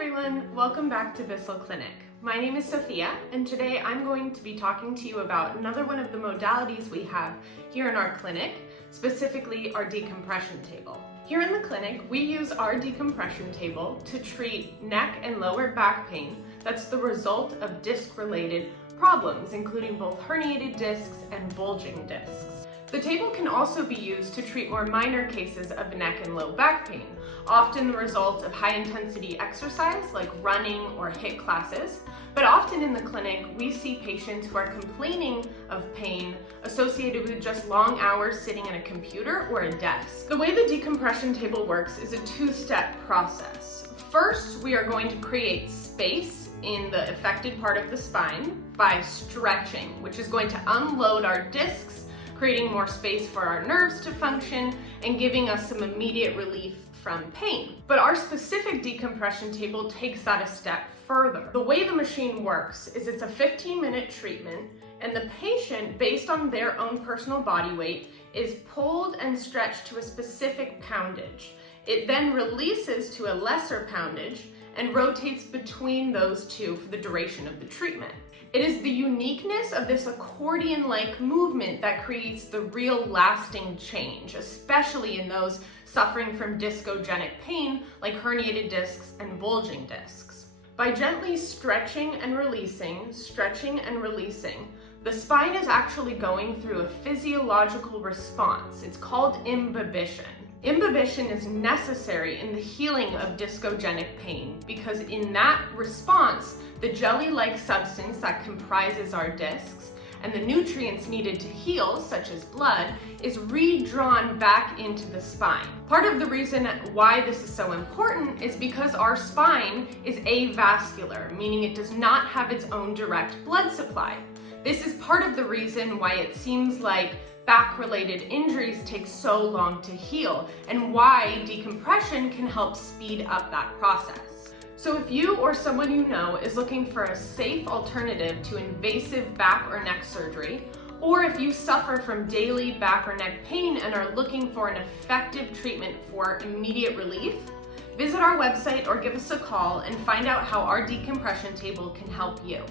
everyone, welcome back to Bissell Clinic. My name is Sophia, and today I'm going to be talking to you about another one of the modalities we have here in our clinic, specifically our decompression table. Here in the clinic, we use our decompression table to treat neck and lower back pain that's the result of disc-related problems, including both herniated discs and bulging discs. The table can also be used to treat more minor cases of neck and low back pain, often the result of high-intensity exercise like running or HIIT classes, but often in the clinic we see patients who are complaining of pain associated with just long hours sitting at a computer or a desk. The way the decompression table works is a two-step process. First, we are going to create space in the affected part of the spine by stretching, which is going to unload our discs, creating more space for our nerves to function and giving us some immediate relief from pain. But our specific decompression table takes that a step further. The way the machine works is it's a 15-minute treatment, and the patient, based on their own personal body weight, is pulled and stretched to a specific poundage. It then releases to a lesser poundage and rotates between those two for the duration of the treatment. It is the uniqueness of this accordion-like movement that creates the real lasting change, especially in those suffering from discogenic pain like herniated discs and bulging discs. By gently stretching and releasing, the spine is actually going through a physiological response. It's called imbibition. Imbibition is necessary in the healing of discogenic pain because in that response, the jelly-like substance that comprises our discs and the nutrients needed to heal, such as blood, is redrawn back into the spine. Part of the reason why this is so important is because our spine is avascular, meaning it does not have its own direct blood supply. This is part of the reason why it seems like back-related injuries take so long to heal and why decompression can help speed up that process. So if you or someone you know is looking for a safe alternative to invasive back or neck surgery, or if you suffer from daily back or neck pain and are looking for an effective treatment for immediate relief, visit our website or give us a call and find out how our decompression table can help you.